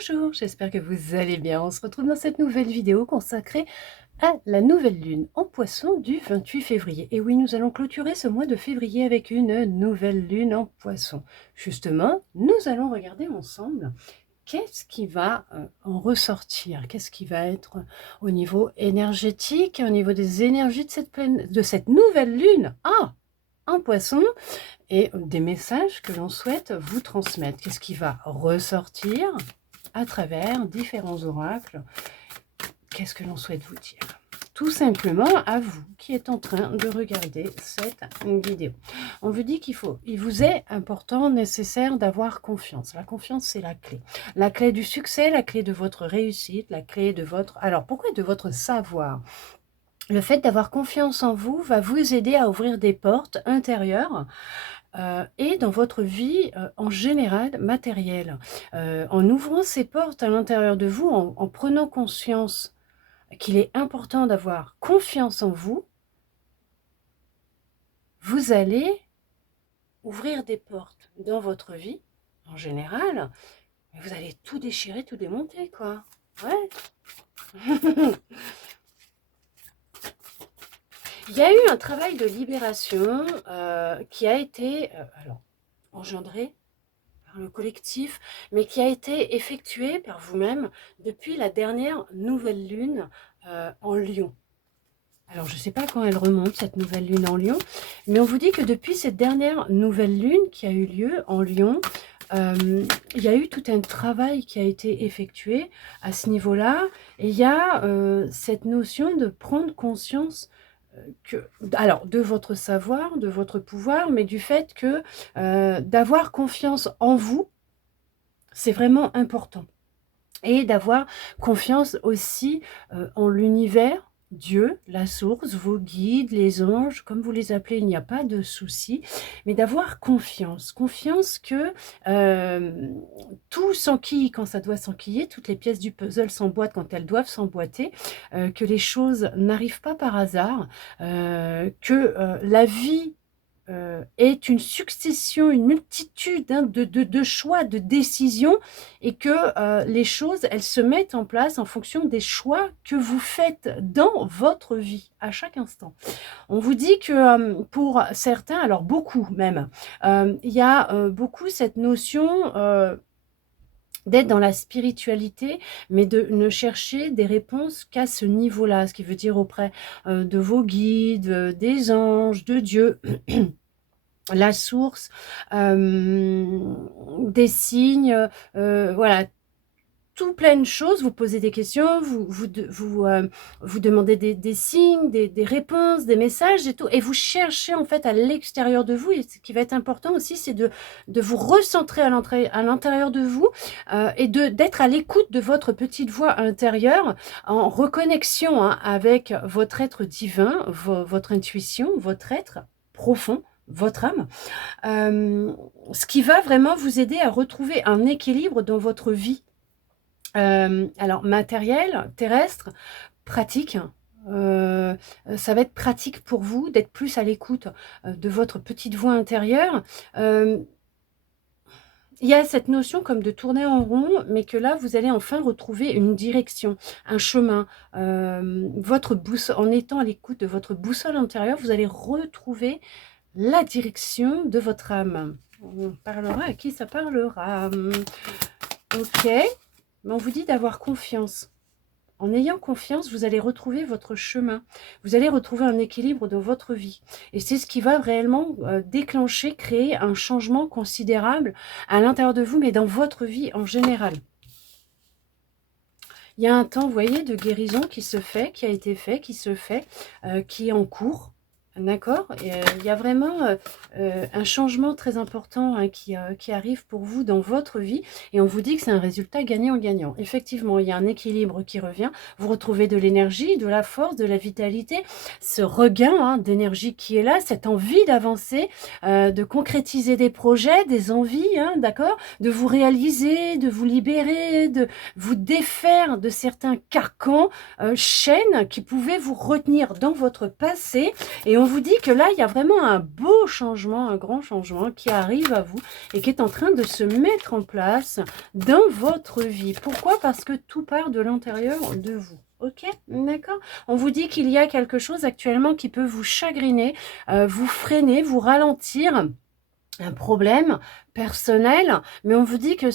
Bonjour, j'espère que vous allez bien. On se retrouve dans cette nouvelle vidéo consacrée à la nouvelle lune en Poisson du 28 février. Et oui, nous allons clôturer ce mois de février avec une nouvelle lune en Poisson. Justement, nous allons regarder ensemble qu'est-ce qui va en ressortir, qu'est-ce qui va être au niveau énergétique, au niveau des énergies de cette nouvelle lune en Poisson, et des messages que l'on souhaite vous transmettre. Qu'est-ce qui va ressortir à travers différents oracles? Qu'est-ce que l'on souhaite vous dire? Tout simplement à vous qui êtes en train de regarder cette vidéo. On vous dit il vous est important, nécessaire d'avoir confiance. La confiance, c'est la clé. La clé du succès, la clé de votre réussite, la clé de votre... Alors, pourquoi de votre savoir? Le fait d'avoir confiance en vous va vous aider à ouvrir des portes intérieures et dans votre vie en général matérielle. En ouvrant ces portes à l'intérieur de vous, en prenant conscience qu'il est important d'avoir confiance en vous, vous allez ouvrir des portes dans votre vie en général, mais vous allez tout déchirer, tout démonter, quoi. Ouais. Il y a eu un travail de libération qui a été engendré par le collectif, mais qui a été effectué par vous-même depuis la dernière nouvelle lune en Lion. Alors, je ne sais pas quand elle remonte, cette nouvelle lune en Lion, mais on vous dit que depuis cette dernière nouvelle lune qui a eu lieu en Lion, il y a eu tout un travail qui a été effectué à ce niveau-là, et il y a cette notion de prendre conscience alors, de votre savoir, de votre pouvoir, mais du fait que d'avoir confiance en vous, c'est vraiment important. Et d'avoir confiance aussi en l'univers, Dieu, la source, vos guides, les anges, comme vous les appelez, il n'y a pas de souci, mais d'avoir confiance. Confiance que tout s'enquille quand ça doit s'enquiller, toutes les pièces du puzzle s'emboîtent quand elles doivent s'emboîter, que les choses n'arrivent pas par hasard, que la vie est une succession, une multitude de choix, de décisions, et que les choses, elles se mettent en place en fonction des choix que vous faites dans votre vie, à chaque instant. On vous dit que pour certains, alors beaucoup même, il y a beaucoup cette notion d'être dans la spiritualité, mais de ne chercher des réponses qu'à ce niveau-là, ce qui veut dire auprès de vos guides, des anges, de Dieu, la source, des signes, voilà, tout plein de choses. Vous posez des questions, vous demandez des signes, des réponses, des messages et tout, et vous cherchez en fait à l'extérieur de vous. Et ce qui va être important aussi, c'est de vous recentrer à l'intérieur de vous et d'être à l'écoute de votre petite voix intérieure, en reconnexion avec votre être divin, votre intuition, votre être profond, votre âme, ce qui va vraiment vous aider à retrouver un équilibre dans votre vie. Alors matériel, terrestre, pratique. Ça va être pratique pour vous d'être plus à l'écoute de votre petite voix intérieure. Il y a cette notion comme de tourner en rond, mais que là, vous allez enfin retrouver une direction, un chemin. Votre boussole, en étant à l'écoute de votre boussole intérieure, vous allez retrouver la direction de votre âme. On parlera à qui ça parlera. Ok, mais on vous dit d'avoir confiance. En ayant confiance, vous allez retrouver votre chemin. Vous allez retrouver un équilibre dans votre vie. Et c'est ce qui va réellement déclencher, créer un changement considérable à l'intérieur de vous, mais dans votre vie en général. Il y a un temps, vous voyez, de guérison qui se fait, qui a été fait, qui se fait, qui est en cours. D'accord. Il y a vraiment un changement très important qui arrive pour vous dans votre vie, et on vous dit que c'est un résultat gagnant-gagnant. Effectivement, il y a un équilibre qui revient, vous retrouvez de l'énergie, de la force, de la vitalité, ce regain d'énergie qui est là, cette envie d'avancer, de concrétiser des projets, des envies, d'accord, de vous réaliser, de vous libérer, de vous défaire de certains carcans, chaînes qui pouvaient vous retenir dans votre passé. Et on vous dit que là, il y a vraiment un beau changement, un grand changement qui arrive à vous et qui est en train de se mettre en place dans votre vie. Pourquoi? Parce que tout part de l'intérieur de vous. Ok, d'accord. On vous dit qu'il y a quelque chose actuellement qui peut vous chagriner, vous freiner, vous ralentir, un problème personnel, mais on vous dit que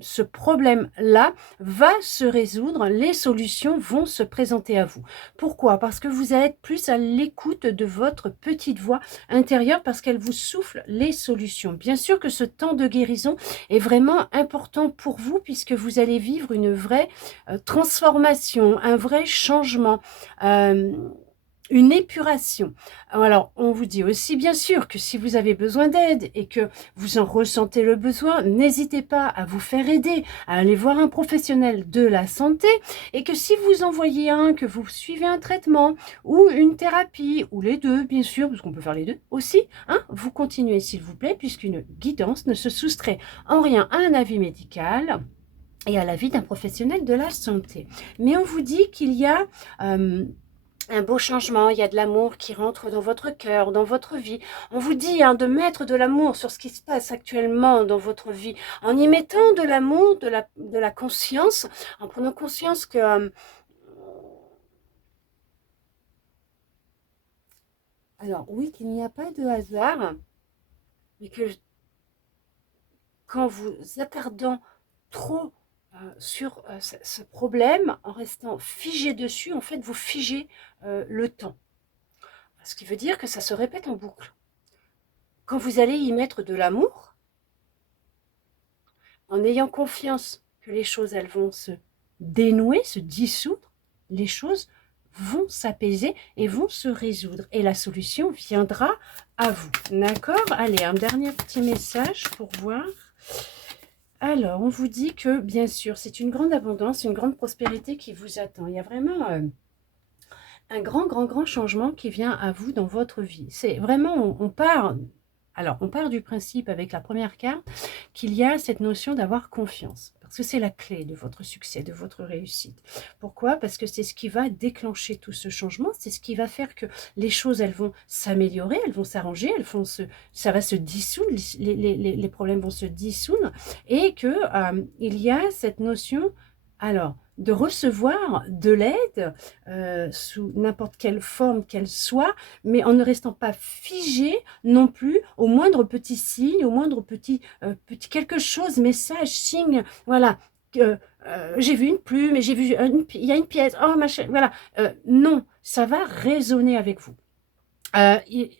ce problème-là va se résoudre, les solutions vont se présenter à vous. Pourquoi? Parce que vous êtes plus à l'écoute de votre petite voix intérieure parce qu'elle vous souffle les solutions. Bien sûr que ce temps de guérison est vraiment important pour vous puisque vous allez vivre une vraie transformation, un vrai changement. Une épuration. Alors, on vous dit aussi bien sûr que si vous avez besoin d'aide et que vous en ressentez le besoin, n'hésitez pas à vous faire aider, à aller voir un professionnel de la santé et que si vous en voyez un, que vous suivez un traitement ou une thérapie, ou les deux bien sûr, parce qu'on peut faire les deux aussi, hein, vous continuez s'il vous plaît, puisqu'une guidance ne se soustrait en rien à un avis médical et à l'avis d'un professionnel de la santé. Mais on vous dit qu'il y a un beau changement, il y a de l'amour qui rentre dans votre cœur, dans votre vie. On vous dit hein, de mettre de l'amour sur ce qui se passe actuellement dans votre vie, en y mettant de l'amour, de la conscience, en prenant conscience que... alors oui, qu'il n'y a pas de hasard, mais que quand vous attardant trop sur ce problème, en restant figé dessus, en fait, vous figez le temps. Ce qui veut dire que ça se répète en boucle. Quand vous allez y mettre de l'amour, en ayant confiance que les choses, elles vont se dénouer, se dissoudre, les choses vont s'apaiser et vont se résoudre. Et la solution viendra à vous. D'accord? Allez, un dernier petit message pour voir. Alors, on vous dit que, bien sûr, c'est une grande abondance, une grande prospérité qui vous attend. Il y a vraiment un grand changement qui vient à vous dans votre vie. C'est vraiment, on part... Alors, on part du principe avec la première carte qu'il y a cette notion d'avoir confiance. Parce que c'est la clé de votre succès, de votre réussite. Pourquoi? Parce que c'est ce qui va déclencher tout ce changement. C'est ce qui va faire que les choses, elles vont s'améliorer, elles vont s'arranger, ça va se dissoudre, les problèmes vont se dissoudre. Et que il y a cette notion... Alors, de recevoir de l'aide sous n'importe quelle forme qu'elle soit, mais en ne restant pas figé non plus au moindre petit signe, au moindre petit quelque chose, message, signe, voilà. J'ai vu une plume, et j'ai vu il y a une pièce, oh machin, voilà. Non, ça va résonner avec vous.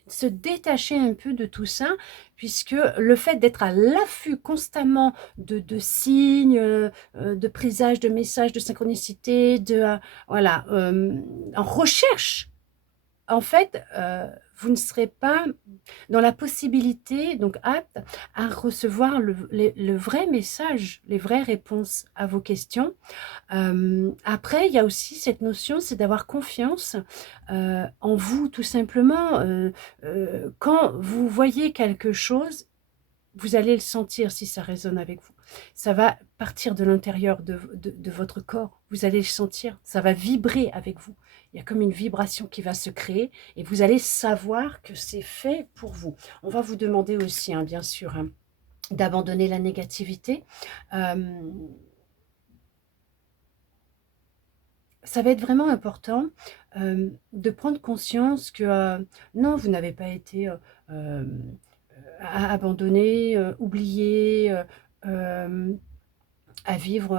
Se détacher un peu de tout ça, puisque le fait d'être à l'affût constamment de signes, de présages, de messages, de synchronicité, voilà, en recherche, en fait, vous ne serez pas dans la possibilité, donc apte à recevoir le vrai message, les vraies réponses à vos questions. Après, il y a aussi cette notion, c'est d'avoir confiance en vous, tout simplement. Quand vous voyez quelque chose, vous allez le sentir si ça résonne avec vous. Ça va partir de l'intérieur de votre corps. Vous allez le sentir. Ça va vibrer avec vous. Il y a comme une vibration qui va se créer et vous allez savoir que c'est fait pour vous. On va vous demander aussi, hein, bien sûr, hein, d'abandonner la négativité. Ça va être vraiment important de prendre conscience que non, vous n'avez pas été abandonné, oublié, à vivre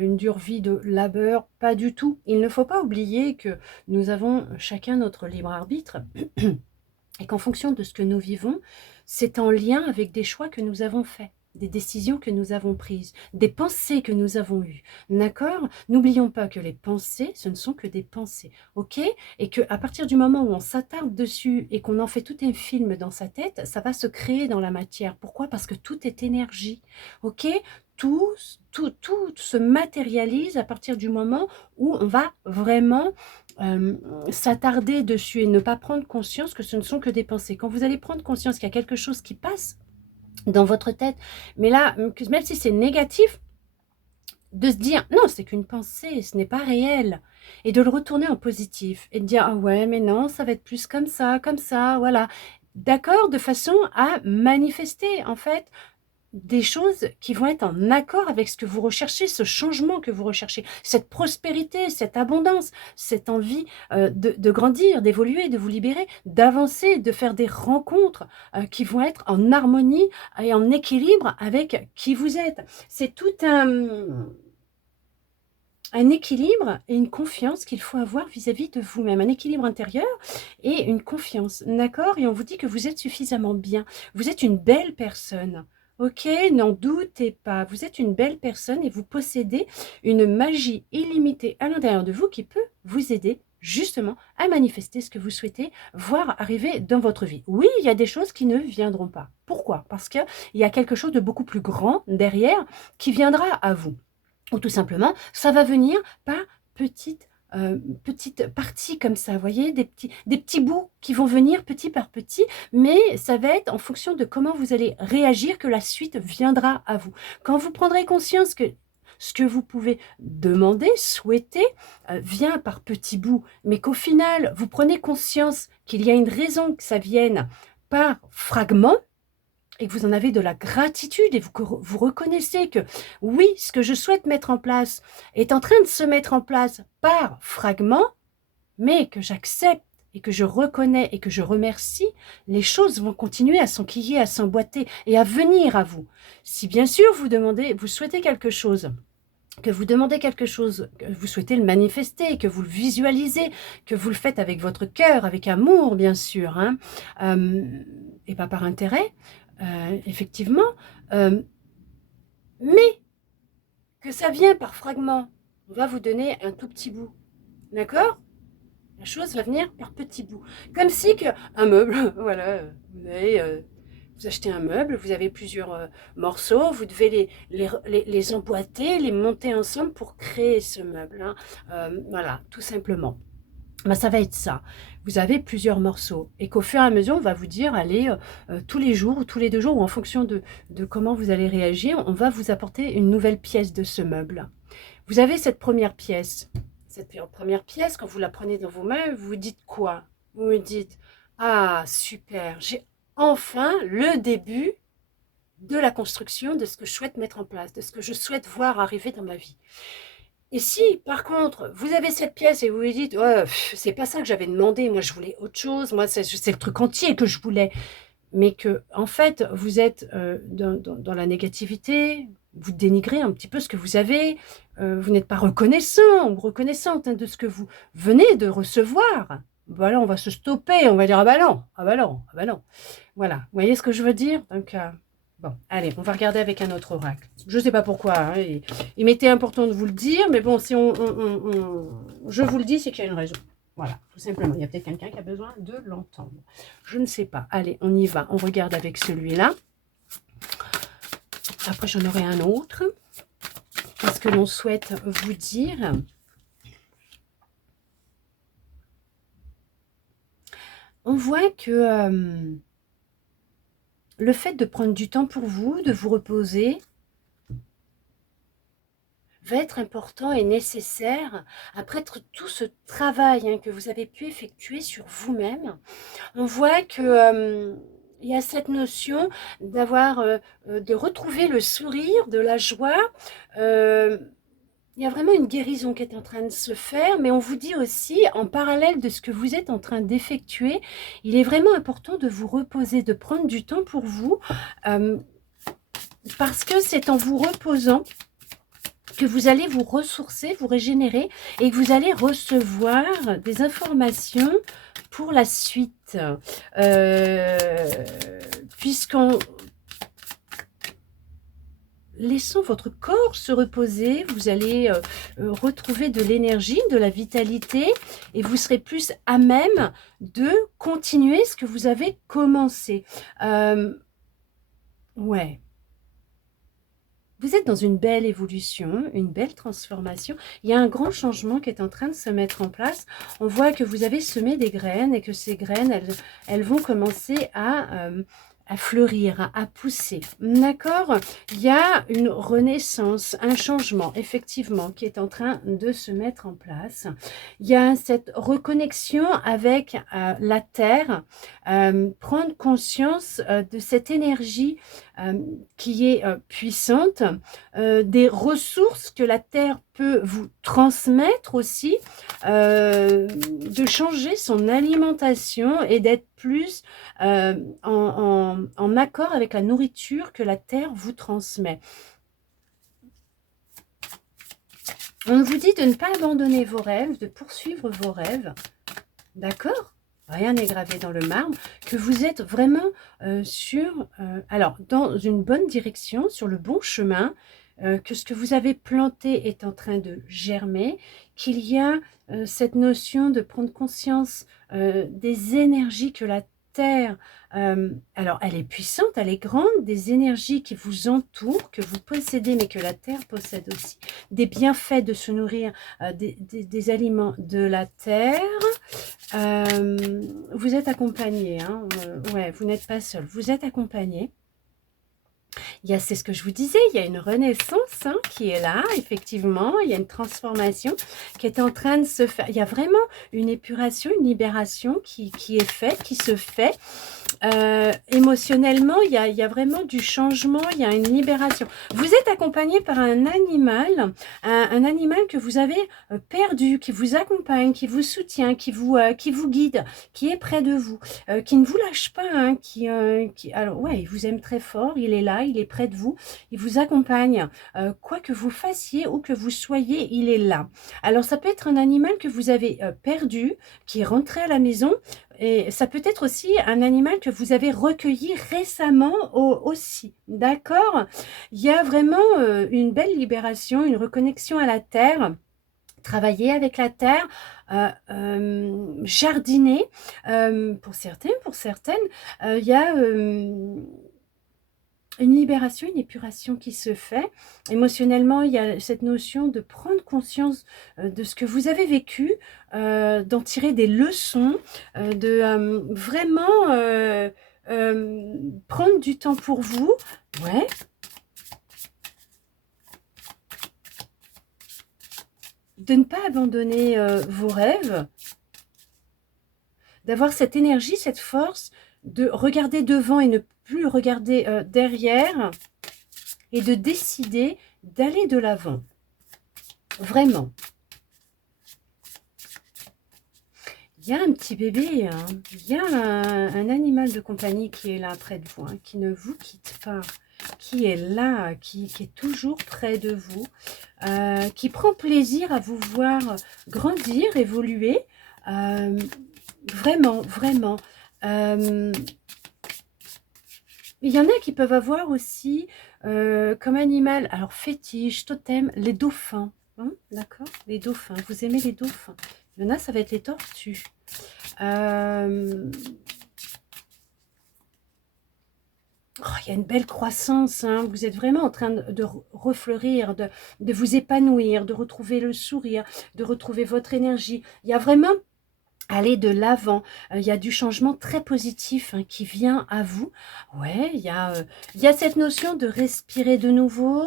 une dure vie de labeur, pas du tout. Il ne faut pas oublier que nous avons chacun notre libre arbitre et qu'en fonction de ce que nous vivons, c'est en lien avec des choix que nous avons faits, des décisions que nous avons prises, des pensées que nous avons eues. D'accord? N'oublions pas que les pensées, ce ne sont que des pensées. Ok? Et qu'à partir du moment où on s'attarde dessus et qu'on en fait tout un film dans sa tête, ça va se créer dans la matière. Pourquoi? Parce que tout est énergie. Ok? Tout se matérialise à partir du moment où on va vraiment s'attarder dessus et ne pas prendre conscience que ce ne sont que des pensées. Quand vous allez prendre conscience qu'il y a quelque chose qui passe dans votre tête, mais là, même si c'est négatif, de se dire non, c'est qu'une pensée, ce n'est pas réel, et de le retourner en positif et de dire ah ouais, mais non, ça va être plus comme ça, voilà. D'accord, de façon à manifester en fait des choses qui vont être en accord avec ce que vous recherchez, ce changement que vous recherchez, cette prospérité, cette abondance, cette envie de grandir, d'évoluer, de vous libérer, d'avancer, de faire des rencontres qui vont être en harmonie et en équilibre avec qui vous êtes. C'est tout un équilibre et une confiance qu'il faut avoir vis-à-vis de vous-même, un équilibre intérieur et une confiance, d'accord? Et on vous dit que vous êtes suffisamment bien, vous êtes une belle personne, ok? N'en doutez pas, vous êtes une belle personne et vous possédez une magie illimitée à l'intérieur de vous qui peut vous aider justement à manifester ce que vous souhaitez voir arriver dans votre vie. Oui, il y a des choses qui ne viendront pas. Pourquoi? Parce qu'il y a quelque chose de beaucoup plus grand derrière qui viendra à vous. Ou tout simplement, ça va venir par petites parties comme ça, vous voyez, des petits bouts qui vont venir petit par petit, mais ça va être en fonction de comment vous allez réagir que la suite viendra à vous. Quand vous prendrez conscience que ce que vous pouvez demander, souhaiter, vient par petits bouts, mais qu'au final, vous prenez conscience qu'il y a une raison que ça vienne par fragments, et que vous en avez de la gratitude et que vous reconnaissez que oui, ce que je souhaite mettre en place est en train de se mettre en place par fragments, mais que j'accepte et que je reconnais et que je remercie, les choses vont continuer à s'enquiller, à s'emboîter et à venir à vous. Si bien sûr vous souhaitez quelque chose, que vous demandez quelque chose, que vous souhaitez le manifester, que vous le visualisez, que vous le faites avec votre cœur, avec amour bien sûr, hein, et pas par intérêt, effectivement, mais que ça vient par fragments, on va vous donner un tout petit bout, d'accord? La chose va venir par petits bouts, comme si un meuble, voilà, vous achetez un meuble, vous avez plusieurs morceaux, vous devez les emboîter, les monter ensemble pour créer ce meuble, hein. Voilà, tout simplement. Ben, ça va être ça. Vous avez plusieurs morceaux et qu'au fur et à mesure, on va vous dire, allez, tous les jours ou tous les 2 jours ou en fonction de comment vous allez réagir, on va vous apporter une nouvelle pièce de ce meuble. Vous avez cette première pièce. Cette première pièce, quand vous la prenez dans vos mains, vous vous dites quoi? Vous me dites, ah super, j'ai enfin le début de la construction de ce que je souhaite mettre en place, de ce que je souhaite voir arriver dans ma vie. Et si, par contre, vous avez cette pièce et vous vous dites, ouais, c'est pas ça que j'avais demandé, moi je voulais autre chose, moi c'est le truc entier que je voulais, mais que, en fait, vous êtes dans la négativité, vous dénigrez un petit peu ce que vous avez, vous n'êtes pas reconnaissant ou reconnaissante hein, de ce que vous venez de recevoir. Voilà, on va se stopper, on va dire, ah bah non, ah bah non, ah bah non. Voilà, vous voyez ce que je veux dire? Donc, bon, allez, on va regarder avec un autre oracle. Je ne sais pas pourquoi, hein, il m'était important de vous le dire, mais bon, si je vous le dis, c'est qu'il y a une raison. Voilà, tout simplement. Il y a peut-être quelqu'un qui a besoin de l'entendre. Je ne sais pas. Allez, on y va. On regarde avec celui-là. Après, j'en aurai un autre. Qu'est-ce que l'on souhaite vous dire? On voit que le fait de prendre du temps pour vous, de vous reposer, va être important et nécessaire après tout ce travail hein, que vous avez pu effectuer sur vous-même. On voit que il y a cette notion d'avoir, de retrouver le sourire, de la joie. Il y a vraiment une guérison qui est en train de se faire, mais on vous dit aussi, en parallèle de ce que vous êtes en train d'effectuer, il est vraiment important de vous reposer, de prendre du temps pour vous, parce que c'est en vous reposant que vous allez vous ressourcer, vous régénérer et que vous allez recevoir des informations pour la suite. Puisqu'en laissant votre corps se reposer, vous allez retrouver de l'énergie, de la vitalité et vous serez plus à même de continuer ce que vous avez commencé. Ouais. Vous êtes dans une belle évolution, une belle transformation. Il y a un grand changement qui est en train de se mettre en place. On voit que vous avez semé des graines et que ces graines, elles vont commencer à à fleurir, à pousser. D'accord? Il y a une renaissance, un changement, effectivement, qui est en train de se mettre en place. Il y a cette reconnexion avec la Terre, prendre conscience de cette énergie qui est puissante, des ressources que la Terre peut vous transmettre aussi, de changer son alimentation et d'être plus en accord avec la nourriture que la Terre vous transmet. On vous dit de ne pas abandonner vos rêves, de poursuivre vos rêves, d'accord? Rien n'est gravé dans le marbre, que vous êtes vraiment alors, dans une bonne direction, sur le bon chemin, que ce que vous avez planté est en train de germer, qu'il y a cette notion de prendre conscience des énergies que la Terre, alors elle est puissante, elle est grande, des énergies qui vous entourent, que vous possédez, mais que la Terre possède aussi, des bienfaits de se nourrir des aliments de la Terre. Vous êtes accompagné, hein, ouais, vous n'êtes pas seul, vous êtes accompagné. C'est ce que je vous disais, il y a une renaissance qui est là, effectivement, il y a une transformation qui est en train de se faire. Il y a vraiment une épuration, une libération qui est faite, qui se fait. Émotionnellement, il y a vraiment du changement, il y a une libération. Vous êtes accompagné par un animal que vous avez perdu, qui vous accompagne, qui vous soutient, qui vous guide, qui est près de vous, qui ne vous lâche pas, hein, alors ouais, il vous aime très fort, il est là, il est près de vous, il vous accompagne, quoi que vous fassiez ou que vous soyez, il est là. Alors ça peut être un animal que vous avez perdu, qui est rentré à la maison. Et ça peut être aussi un animal que vous avez recueilli récemment aussi, d'accord? Il y a vraiment une belle libération, une reconnexion à la terre, travailler avec la terre, jardiner, pour certains, pour certaines, il y a une libération, une épuration qui se fait. Émotionnellement, il y a cette notion de prendre conscience de ce que vous avez vécu, d'en tirer des leçons, de vraiment prendre du temps pour vous. Ouais. De ne pas abandonner vos rêves, d'avoir cette énergie, cette force, de regarder devant et ne plus regarder derrière, et de décider d'aller de l'avant. Vraiment. Il y a un petit bébé, hein. Il y a un animal de compagnie qui est là près de vous, hein, qui ne vous quitte pas, qui est là, qui est toujours près de vous, qui prend plaisir à vous voir grandir, évoluer. Vraiment, vraiment. Il y en a qui peuvent avoir aussi comme animal, alors fétiche, totem, les dauphins. Hein, d'accord? Les dauphins. Vous aimez les dauphins? Il y en a, ça va être les tortues. Oh, il y a une belle croissance, hein. Vous êtes vraiment en train de refleurir, de vous épanouir, de retrouver le sourire, de retrouver votre énergie. Il y a vraiment aller de l'avant. Il y a du changement très positif qui vient à vous. Ouais, il y a cette notion de respirer de nouveau,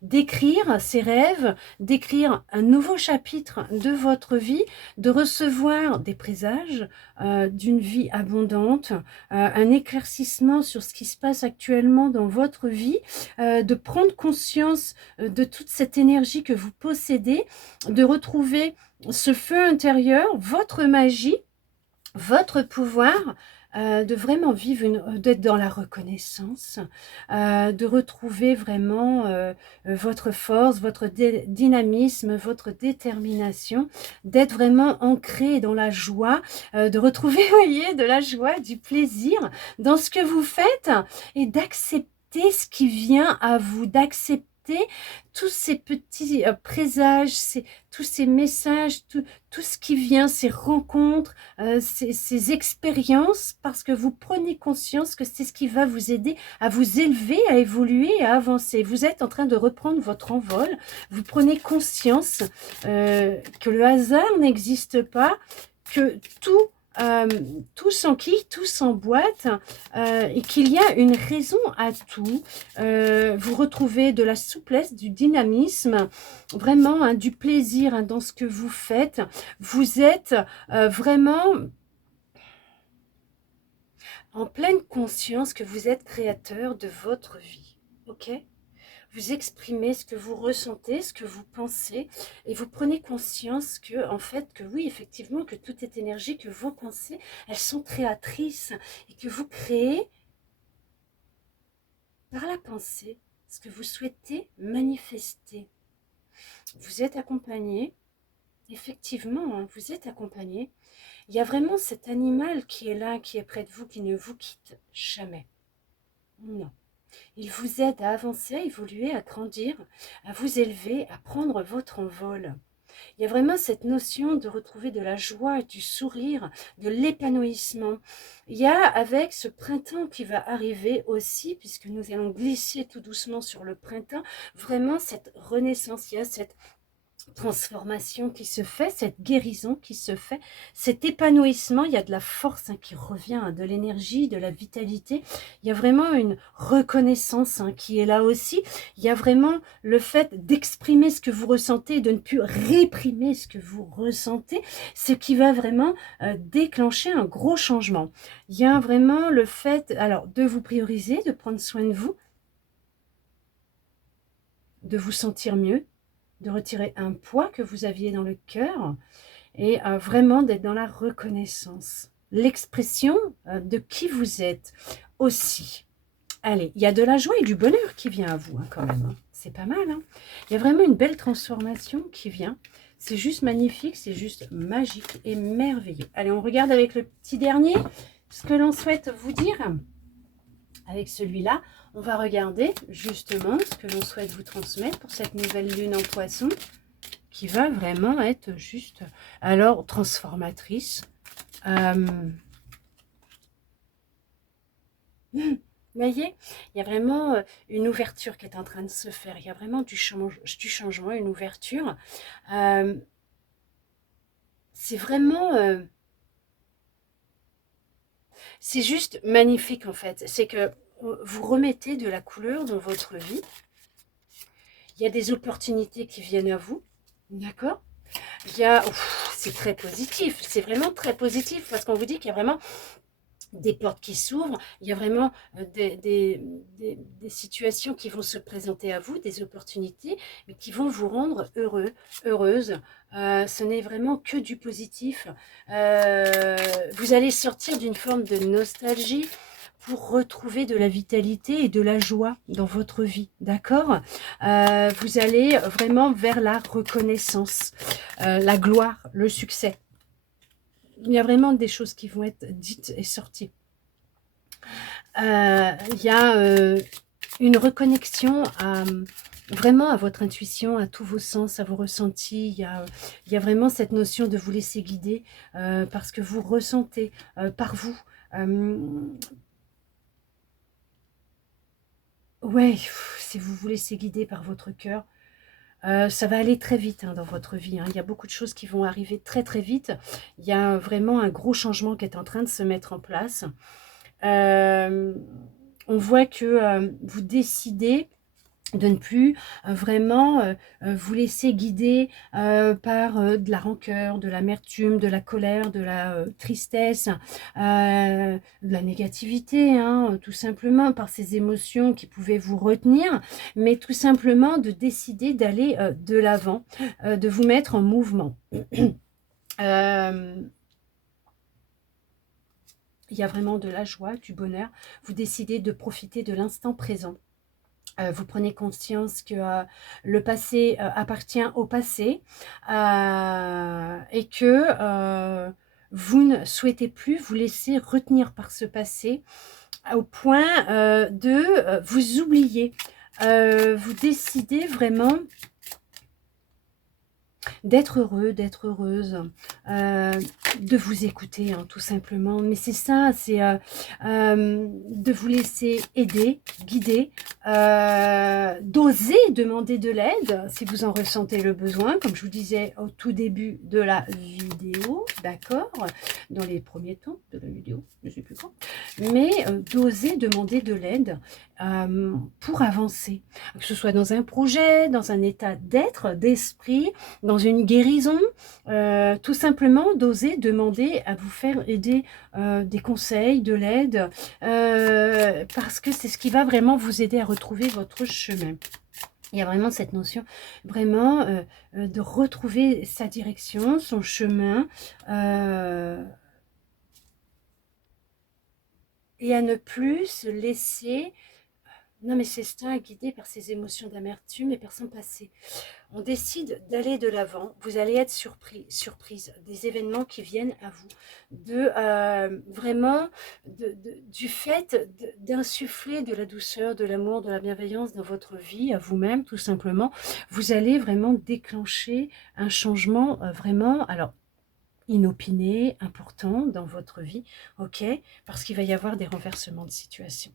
d'écrire ses rêves, d'écrire un nouveau chapitre de votre vie, de recevoir des présages d'une vie abondante, un éclaircissement sur ce qui se passe actuellement dans votre vie, de prendre conscience de toute cette énergie que vous possédez, de retrouver ce feu intérieur, votre magie, votre pouvoir, de vraiment vivre, d'être dans la reconnaissance, de retrouver vraiment votre force, votre dynamisme, votre détermination, d'être vraiment ancré dans la joie, de retrouver, vous voyez, de la joie, du plaisir dans ce que vous faites et d'accepter ce qui vient à vous, d'accepter tous ces petits présages, tous ces messages, tout ce qui vient, ces rencontres, ces expériences, parce que vous prenez conscience que c'est ce qui va vous aider à vous élever, à évoluer et à avancer. Vous êtes en train de reprendre votre envol, vous prenez conscience que le hasard n'existe pas, que tout tout s'enquille, tout s'emboîte, et qu'il y a une raison à tout. Vous retrouvez de la souplesse, du dynamisme, vraiment hein, du plaisir hein, dans ce que vous faites. Vous êtes vraiment en pleine conscience que vous êtes créateur de votre vie. Ok ? Vous exprimez ce que vous ressentez, ce que vous pensez, et vous prenez conscience que, en fait, que oui, effectivement, que tout est énergie, que vos pensées, elles sont créatrices, et que vous créez par la pensée ce que vous souhaitez manifester. Vous êtes accompagné, effectivement, hein, vous êtes accompagné. Il y a vraiment cet animal qui est là, qui est près de vous, qui ne vous quitte jamais. Non. Il vous aide à avancer, à évoluer, à grandir, à vous élever, à prendre votre envol. Il y a vraiment cette notion de retrouver de la joie, du sourire, de l'épanouissement. Il y a avec ce printemps qui va arriver aussi, puisque nous allons glisser tout doucement sur le printemps, vraiment cette renaissance, il y a cette transformation qui se fait, cette guérison qui se fait, cet épanouissement, il y a de la force hein, qui revient, hein, de l'énergie, de la vitalité, il y a vraiment une reconnaissance hein, qui est là aussi, il y a vraiment le fait d'exprimer ce que vous ressentez et de ne plus réprimer ce que vous ressentez, ce qui va vraiment déclencher un gros changement. Il y a vraiment le fait alors de vous prioriser, de prendre soin de vous sentir mieux, de retirer un poids que vous aviez dans le cœur et vraiment d'être dans la reconnaissance. L'expression de qui vous êtes aussi. Allez, il y a de la joie et du bonheur qui vient à vous hein, quand même. Hein. C'est pas mal. Hein. Il y a vraiment une belle transformation qui vient. C'est juste magnifique, c'est juste magique et merveilleux. Allez, on regarde avec le petit dernier ce que l'on souhaite vous dire. Avec celui-là, on va regarder justement ce que l'on souhaite vous transmettre pour cette nouvelle lune en poisson qui va vraiment être juste, alors, transformatrice. Vous voyez, il y a vraiment une ouverture qui est en train de se faire. Il y a vraiment du changement, une ouverture. C'est vraiment... c'est juste magnifique en fait. C'est que vous remettez de la couleur dans votre vie. Il y a des opportunités qui viennent à vous. D'accord ? Il y a... c'est très positif. C'est vraiment très positif parce qu'on vous dit qu'il y a vraiment des portes qui s'ouvrent. Il y a vraiment des situations qui vont se présenter à vous, des opportunités, mais qui vont vous rendre heureux, heureuse. Ce n'est vraiment que du positif. Vous allez sortir d'une forme de nostalgie pour retrouver de la vitalité et de la joie dans votre vie, d'accord ? Vous allez vraiment vers la reconnaissance, la gloire, le succès. Il y a vraiment des choses qui vont être dites et sorties. Il y a une reconnexion vraiment à votre intuition, à tous vos sens, à vos ressentis. Il y a vraiment cette notion de vous laisser guider parce que vous ressentez par vous. Ouais, si vous vous laissez guider par votre cœur, ça va aller très vite hein, dans votre vie. Hein. Il y a beaucoup de choses qui vont arriver très très vite. Il y a vraiment un gros changement qui est en train de se mettre en place. On voit que vous décidez de ne plus vraiment vous laisser guider par de la rancœur, de l'amertume, de la colère, de la tristesse, de la négativité, hein, tout simplement par ces émotions qui pouvaient vous retenir, mais tout simplement de décider d'aller de l'avant, de vous mettre en mouvement. Il y a vraiment de la joie, du bonheur. Vous décidez de profiter de l'instant présent. Vous prenez conscience que le passé appartient au passé et que vous ne souhaitez plus vous laisser retenir par ce passé au point de vous oublier. Vous décidez vraiment d'être heureux, d'être heureuse, de vous écouter hein, tout simplement. Mais c'est ça, c'est de vous laisser aider, guider, d'oser demander de l'aide si vous en ressentez le besoin, comme je vous disais au tout début de la vidéo, d'accord, dans les premiers temps de la vidéo, je ne sais plus quand, mais d'oser demander de l'aide pour avancer, que ce soit dans un projet, dans un état d'être, d'esprit, dans une guérison, tout simplement d'oser demander à vous faire aider, des conseils, de l'aide, parce que c'est ce qui va vraiment vous aider à retrouver votre chemin. Il y a vraiment cette notion, vraiment, de retrouver sa direction, son chemin, et à ne plus se laisser, non mais c'est ça, guidé par ces émotions d'amertume et par son passé. On décide d'aller de l'avant, vous allez être surprise des événements qui viennent à vous, vraiment du fait d'insuffler de la douceur, de l'amour, de la bienveillance dans votre vie, à vous-même tout simplement. Vous allez vraiment déclencher un changement vraiment, alors inopiné, important dans votre vie, ok, parce qu'il va y avoir des renversements de situation.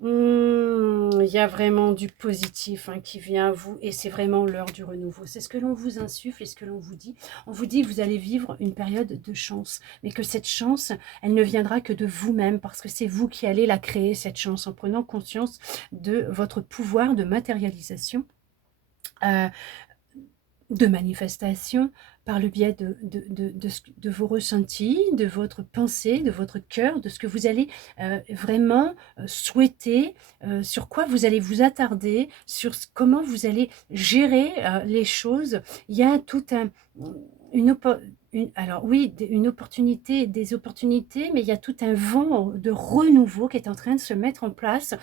Il y a vraiment du positif qui vient à vous et c'est vraiment l'heure du renouveau. C'est ce que l'on vous insuffle et ce que l'on vous dit. On vous dit que vous allez vivre une période de chance, mais que cette chance, elle ne viendra que de vous-même parce que c'est vous qui allez la créer, cette chance, en prenant conscience de votre pouvoir de matérialisation, de manifestation, par le biais de vos ressentis, de votre pensée, de votre cœur, de ce que vous allez vraiment souhaiter, sur quoi vous allez vous attarder, sur comment vous allez gérer les choses. Il y a tout alors oui, une opportunité, des opportunités, mais il y a tout un vent de renouveau qui est en train de se mettre en place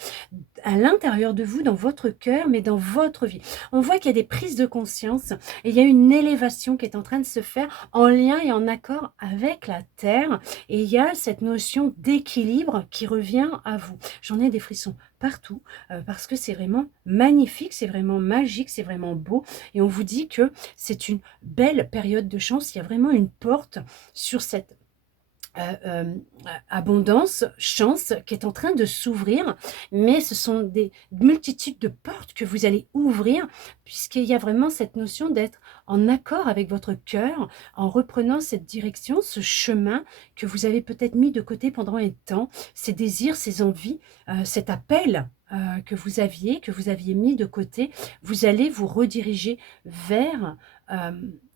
à l'intérieur de vous, dans votre cœur, mais dans votre vie. On voit qu'il y a des prises de conscience et il y a une élévation qui est en train de se faire en lien et en accord avec la Terre. Et il y a cette notion d'équilibre qui revient à vous. J'en ai des frissons partout parce que c'est vraiment magnifique, c'est vraiment magique, c'est vraiment beau. Et on vous dit que c'est une belle période de chance. Il y a vraiment une porte sur cette abondance, chance qui est en train de s'ouvrir, mais ce sont des multitudes de portes que vous allez ouvrir puisqu'il y a vraiment cette notion d'être en accord avec votre cœur en reprenant cette direction, ce chemin que vous avez peut-être mis de côté pendant un temps, ces désirs, ces envies, cet appel que vous aviez mis de côté, vous allez vous rediriger vers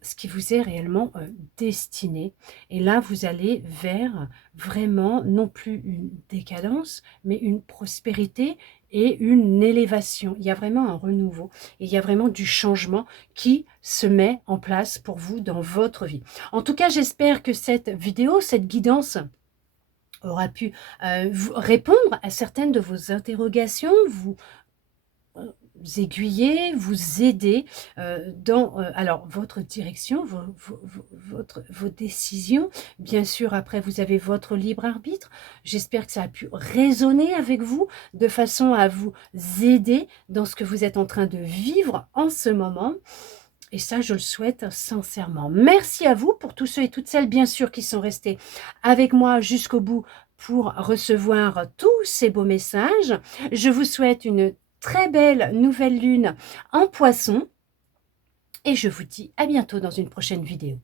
ce qui vous est réellement destiné. Et là, vous allez vers vraiment non plus une décadence, mais une prospérité et une élévation. Il y a vraiment un renouveau et il y a vraiment du changement qui se met en place pour vous dans votre vie. En tout cas, j'espère que cette vidéo, cette guidance aura pu vous répondre à certaines de vos interrogations, vous aiguiller, vous aider dans alors votre direction, vos décisions. Bien sûr, après, vous avez votre libre arbitre. J'espère que ça a pu résonner avec vous de façon à vous aider dans ce que vous êtes en train de vivre en ce moment. Et ça, je le souhaite sincèrement. Merci à vous pour tous ceux et toutes celles, bien sûr, qui sont restés avec moi jusqu'au bout pour recevoir tous ces beaux messages. Je vous souhaite une très belle nouvelle lune en Poisson et je vous dis à bientôt dans une prochaine vidéo.